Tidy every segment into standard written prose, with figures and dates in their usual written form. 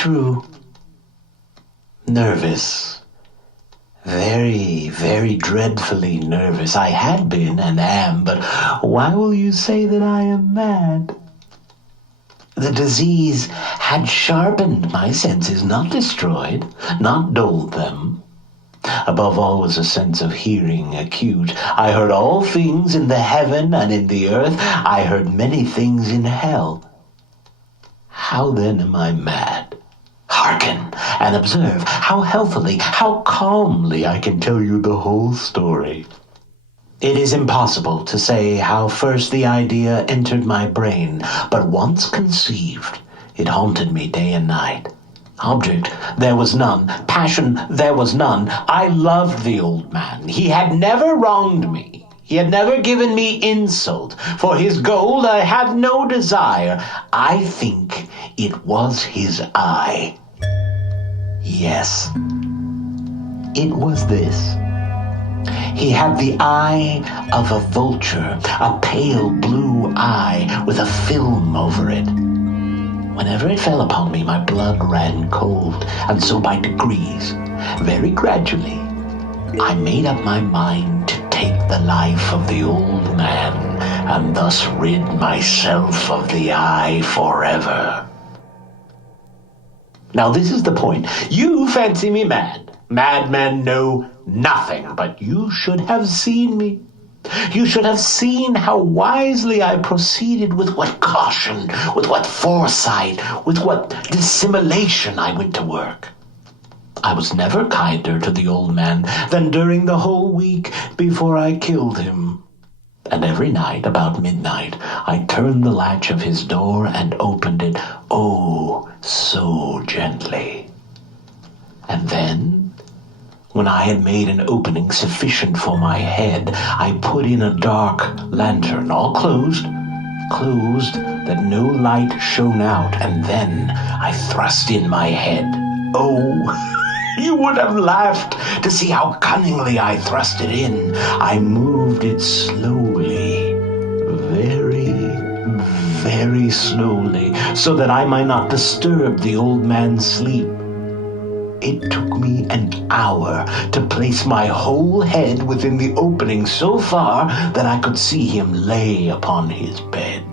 true. Nervous. Very, very dreadfully nervous. I had been and am, but why will you say that I am mad? The disease had sharpened my senses, not destroyed, not dulled them. Above all was a sense of hearing acute. I heard all things in the heaven and in the earth. I heard many things in hell. How then am I mad? Hearken and observe how healthily, how calmly I can tell you the whole story. It is impossible to say how first the idea entered my brain, but once conceived, it haunted me day and night. Object, there was none. Passion, there was none. I loved the old man. He had never wronged me. He had never given me insult. For his gold I had no desire. I think it was his eye. Yes, it was this. He had the eye of a vulture, a pale blue eye with a film over it. Whenever it fell upon me, my blood ran cold, and so by degrees, very gradually, I made up my mind to take the life of the old man, and thus rid myself of the eye forever. Now this is the point. You fancy me mad. Madmen know nothing, but you should have seen me. You should have seen how wisely I proceeded, with what caution, with what foresight, with what dissimulation I went to work. I was never kinder to the old man than during the whole week before I killed him. And every night, about midnight, I turned the latch of his door and opened it, oh, so gently. And then, when I had made an opening sufficient for my head, I put in a dark lantern, all closed, that no light shone out, and then I thrust in my head. Oh, you would have laughed to see how cunningly I thrust it in. I moved it slowly, very, very slowly, so that I might not disturb the old man's sleep. It took me an hour to place my whole head within the opening so far that I could see him lay upon his bed.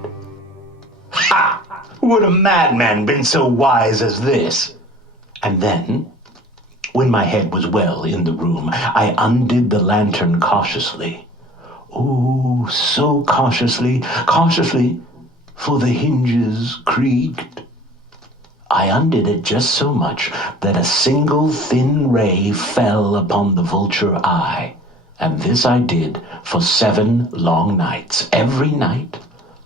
Ha! Would a madman been so wise as this? And then, when my head was well in the room, I undid the lantern cautiously. Oh, so cautiously, for the hinges creaked. I undid it just so much that a single thin ray fell upon the vulture eye, and this I did for 7 long nights, every night,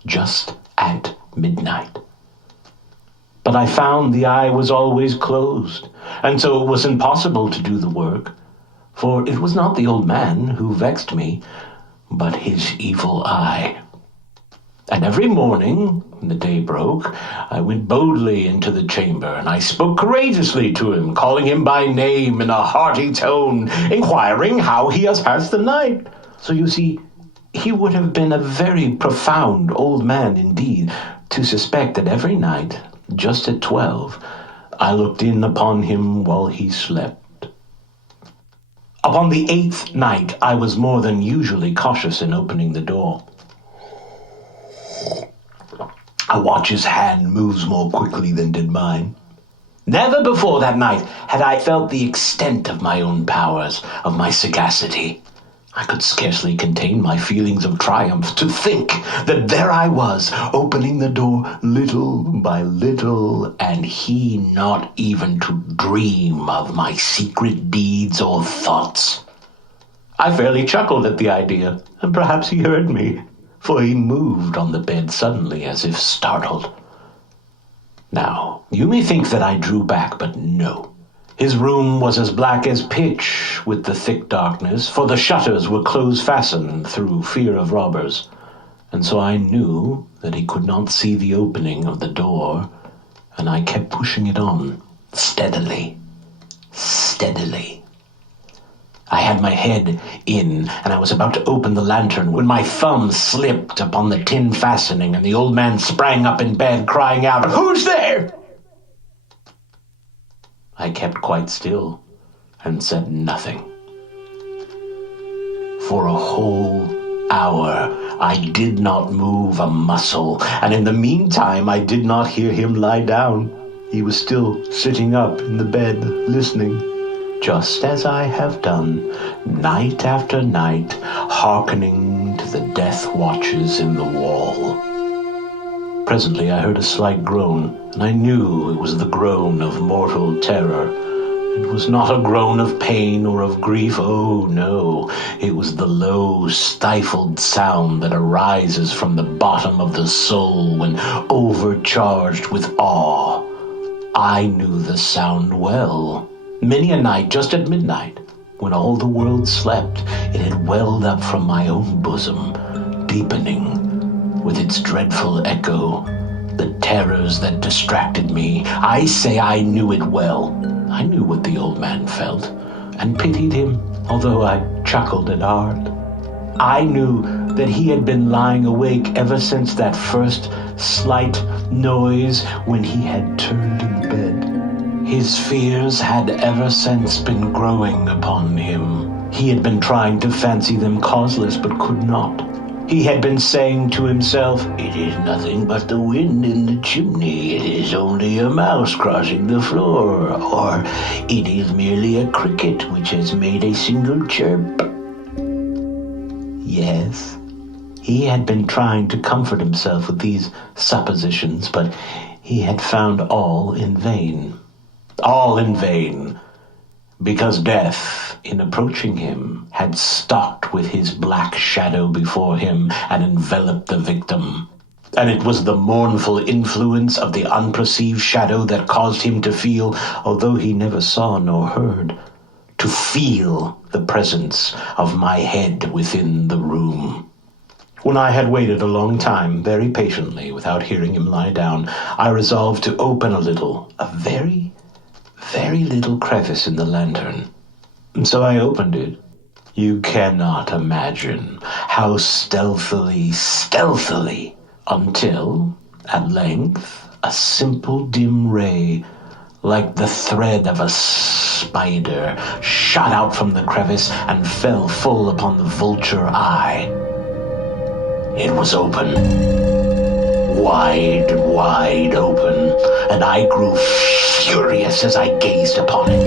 just at midnight. But I found the eye was always closed, and so it was impossible to do the work, for it was not the old man who vexed me, but his evil eye. And every morning, when the day broke, I went boldly into the chamber, and I spoke courageously to him, calling him by name in a hearty tone, inquiring how he has passed the night. So you see, he would have been a very profound old man indeed to suspect that every night, just at 12, I looked in upon him while he slept. Upon the 8th night, I was more than usually cautious in opening the door. A watch's hand moves more quickly than did mine. Never before that night had I felt the extent of my own powers, of my sagacity. I could scarcely contain my feelings of triumph to think that there I was, opening the door little by little, and he not even to dream of my secret deeds or thoughts. I fairly chuckled at the idea, and perhaps he heard me, for he moved on the bed suddenly as if startled. Now, you may think that I drew back, but no. His room was as black as pitch with the thick darkness, for the shutters were close-fastened through fear of robbers, and so I knew that he could not see the opening of the door, and I kept pushing it on, steadily. I had my head in, and I was about to open the lantern when my thumb slipped upon the tin fastening, and the old man sprang up in bed, crying out, "Who's there?" I kept quite still and said nothing. For a whole hour, I did not move a muscle, and in the meantime, I did not hear him lie down. He was still sitting up in the bed, listening, just as I have done, night after night, hearkening to the death watches in the wall. Presently, I heard a slight groan, and I knew it was the groan of mortal terror. It was not a groan of pain or of grief. Oh, no. It was the low, stifled sound that arises from the bottom of the soul when overcharged with awe. I knew the sound well. Many a night, just at midnight, when all the world slept, it had welled up from my own bosom, deepening with its dreadful echo the terrors that distracted me. I say I knew it well. I knew what the old man felt, and pitied him, although I chuckled at heart. I knew that he had been lying awake ever since that first slight noise when he had turned in the bed. His fears had ever since been growing upon him. He had been trying to fancy them causeless, but could not. He had been saying to himself, "It is nothing but the wind in the chimney. It is only a mouse crossing the floor. Or it is merely a cricket which has made a single chirp." Yes, he had been trying to comfort himself with these suppositions, but he had found all in vain. All in vain, because death, in approaching him, had stalked with his black shadow before him and enveloped the victim. And it was the mournful influence of the unperceived shadow that caused him to feel, although he never saw nor heard, to feel the presence of my head within the room. When I had waited a long time, very patiently, without hearing him lie down, I resolved to open a very little crevice in the lantern. And so I opened it. You cannot imagine how stealthily, until, at length, a simple dim ray, like the thread of a spider, shot out from the crevice and fell full upon the vulture eye. It was open. Wide open, and I grew furious as I gazed upon it.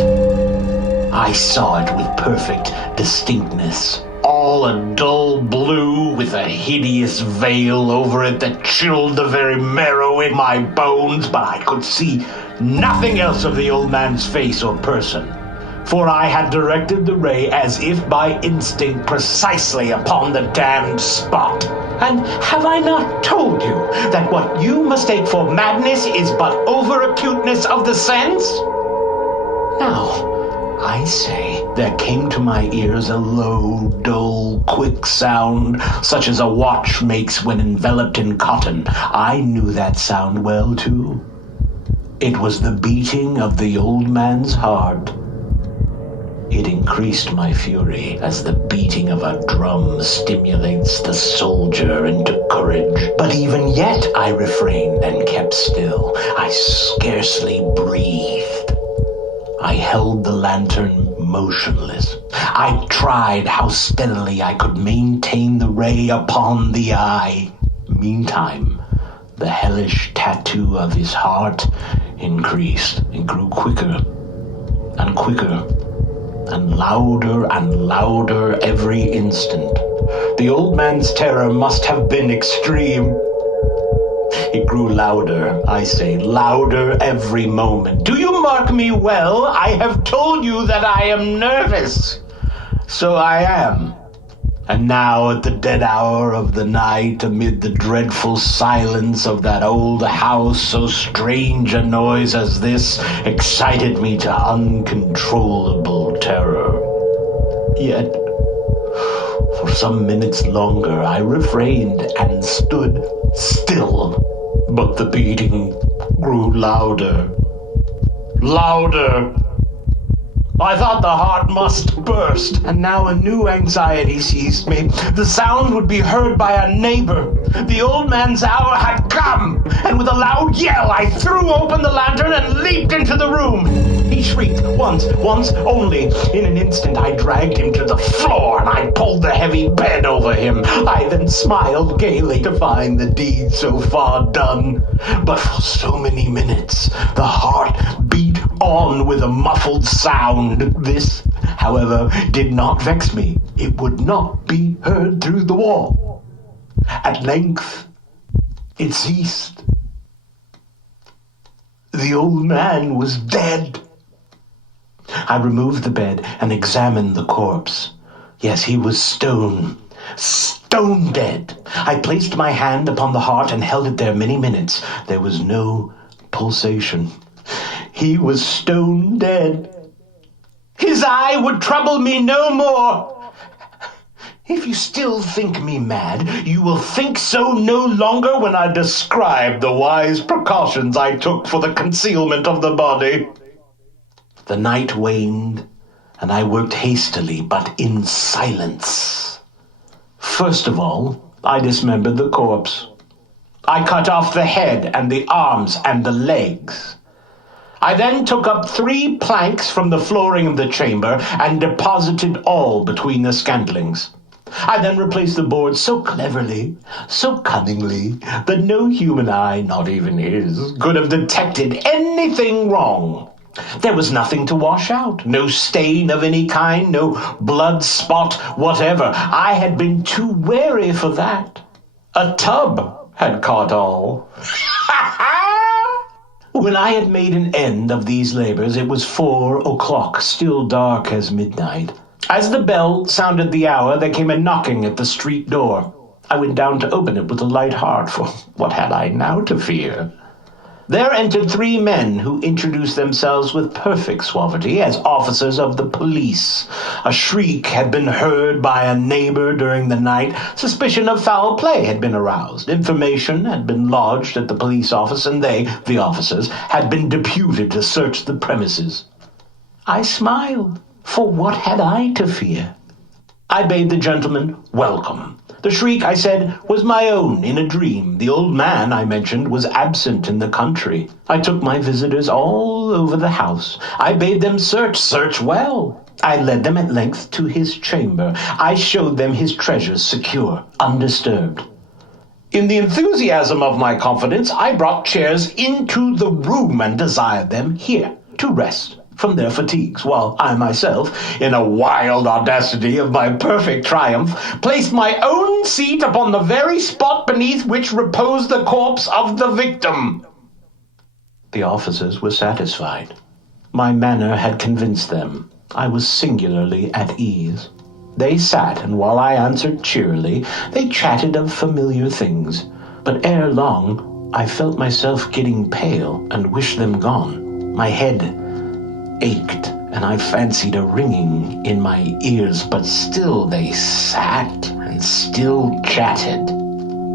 I saw it with perfect distinctness, all a dull blue with a hideous veil over it that chilled the very marrow in my bones, but I could see nothing else of the old man's face or person, for I had directed the ray as if by instinct precisely upon the damned spot. And have I not told you that what you mistake for madness is but over-acuteness of the sense? Now, I say, there came to my ears a low, dull, quick sound, such as a watch makes when enveloped in cotton. I knew that sound well, too. It was the beating of the old man's heart. It increased my fury as the beating of a drum stimulates the soldier into courage. But even yet I refrained and kept still. I scarcely breathed. I held the lantern motionless. I tried how steadily I could maintain the ray upon the eye. Meantime, the hellish tattoo of his heart increased and grew quicker and quicker, and louder every instant. The old man's terror must have been extreme. It grew louder, I say, louder every moment. Do you mark me well? I have told you that I am nervous. So I am. And now at the dead hour of the night, amid the dreadful silence of that old house, so strange a noise as this excited me to uncontrollable terror. Yet, for some minutes longer, I refrained and stood still. But the beating grew louder. I thought the heart must burst, and now a new anxiety seized me. The sound would be heard by a neighbor. The old man's hour had come!" And with a loud yell, I threw open the lantern and leaped into the room. He shrieked once only. In an instant, I dragged him to the floor, and I pulled the heavy bed over him. I then smiled gaily to find the deed so far done. But for so many minutes, the heart beat on with a muffled sound. This, however, did not vex me. It would not be heard through the wall. At length, it ceased. The old man was dead. I removed the bed and examined the corpse. Yes, he was stone dead. I placed my hand upon the heart and held it there many minutes. There was no pulsation. He was stone dead. His eye would trouble me no more. If you still think me mad, you will think so no longer when I describe the wise precautions I took for the concealment of the body. The night waned, and I worked hastily, but in silence. First of all, I dismembered the corpse. I cut off the head and the arms and the legs. I then took up 3 planks from the flooring of the chamber and deposited all between the scantlings. I then replaced the boards so cleverly, so cunningly, that no human eye, not even his, could have detected anything wrong. There was nothing to wash out, no stain of any kind, no blood spot whatever. I had been too wary for that. A tub had caught all. When I had made an end of these labors, it was 4 o'clock, still dark as midnight. As the bell sounded the hour, there came a knocking at the street door. I went down to open it with a light heart, for what had I now to fear? There entered 3 men who introduced themselves with perfect suavity as officers of the police. A shriek had been heard by a neighbor during the night. Suspicion of foul play had been aroused. Information had been lodged at the police office, and they, the officers, had been deputed to search the premises. I smiled, for what had I to fear? I bade the gentleman welcome. The shriek, I said, was my own in a dream. The old man, I mentioned, was absent in the country. I took my visitors all over the house. I bade them search well. I led them at length to his chamber. I showed them his treasures secure, undisturbed. In the enthusiasm of my confidence, I brought chairs into the room and desired them here to rest from their fatigues, while I myself, in a wild audacity of my perfect triumph, placed my own seat upon the very spot beneath which reposed the corpse of the victim. The officers were satisfied. My manner had convinced them. I was singularly at ease. They sat, and while I answered cheerily, they chatted of familiar things. But ere long, I felt myself getting pale and wished them gone. My head ached, and I fancied a ringing in my ears, but still they sat and still chatted.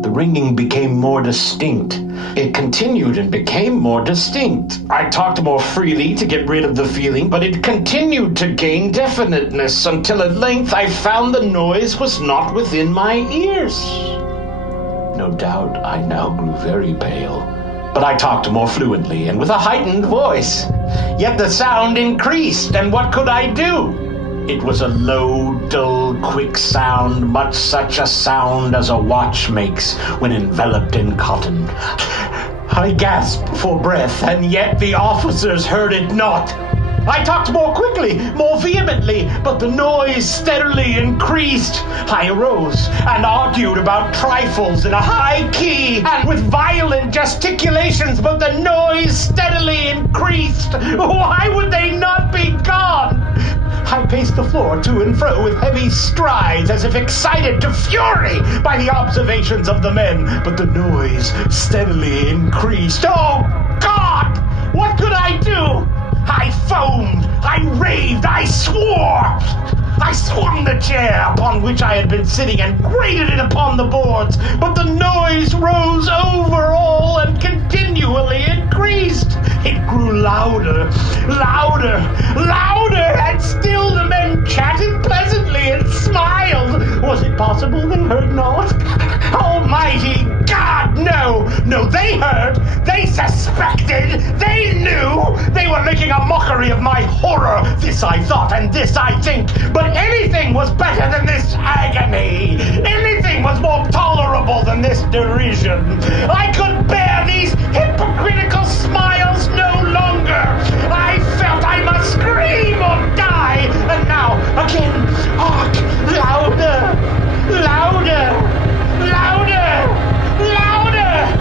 The ringing became more distinct. It continued and became more distinct. I talked more freely to get rid of the feeling, but it continued to gain definiteness until at length I found the noise was not within my ears. No doubt I now grew very pale, but I talked more fluently and with a heightened voice. Yet the sound increased, and what could I do? It was a low, dull, quick sound, much such a sound as a watch makes when enveloped in cotton. I gasped for breath, and yet the officers heard it not. I talked more quickly, more vehemently, but the noise steadily increased. I arose and argued about trifles in a high key and with violent gesticulations, but the noise steadily increased. Why would they not be gone? I paced the floor to and fro with heavy strides, as if excited to fury by the observations of the men, but the noise steadily increased. Oh, God! What could I do? I foamed, I raved, I swore! I swung the chair upon which I had been sitting and grated it upon the boards, but the noise rose over all and continually increased. It grew louder, louder, louder, and still the men chatted pleasantly and smiled. Was it possible they heard not? Almighty God, No, they heard, they suspected, they knew, they were making a mockery of my horror. This I thought, and this I think, but anything was better than this agony. Anything was more tolerable than this derision. I could bear these hypocritical smiles no longer. I felt I must scream or die, and now, again, hark, louder, louder, louder, louder!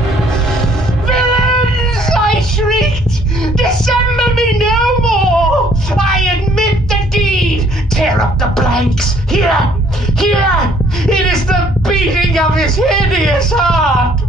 Villains! I shrieked! Dissemble me no more! I admit the deed! Tear up the blanks! Here! Here! It is the beating of his hideous heart!